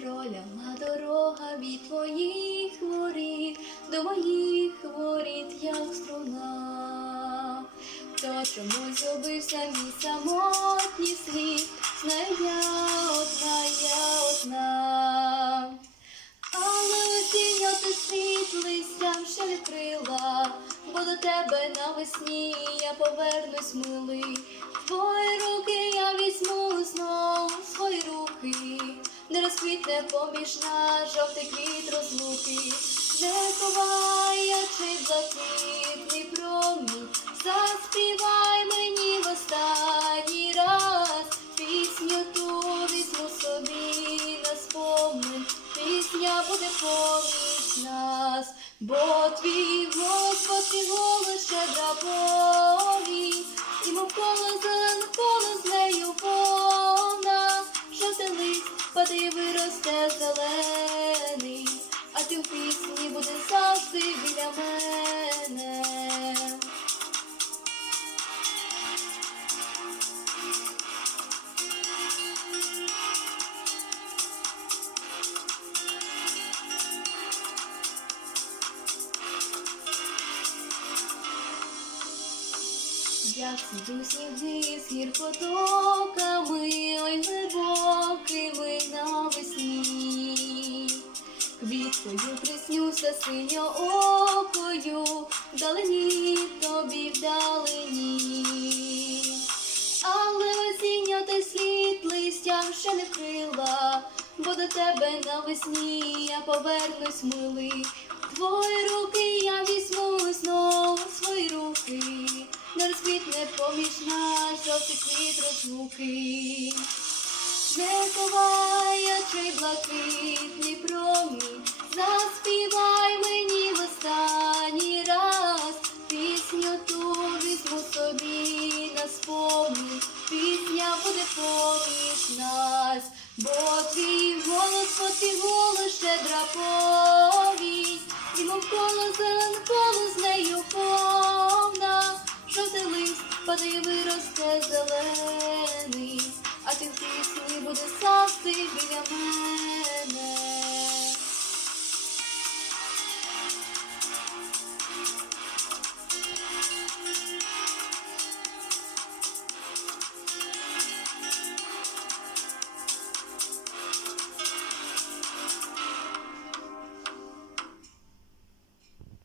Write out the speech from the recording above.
пролягла дорога від твоїх воріт до моїх воріт, як струна. То чомусь зробився мій самотній світ, знаю я одна, я одна. Але осінньо світ листям ще не крила, бо до тебе навесні я повернусь милий. Твої руки розквітне поміж наш жовтий квіт розлуки, не ховаючи блакитний промінь, заспівай мені в останній раз пісню ту візьму собі на спомин, пісня буде поміж нас, бо твій бо твій голос щедра Я сиджу сніги з гір потоками, ой глибокими навесні. Квіткою приснюся синьоокою, вдалині тобі вдалині. Але осіння та слід листям ще не вкрила, бо до тебе навесні я повернусь милий. Поміж наш квіт розлуки. Не ховаючи блакитний промінь, заспівай мені в останній раз пісню ту візьму собі на спомін, пісня буде поміж нас, бо твій голос, бо твій голос щедра повість, лист росте зелений, а ти в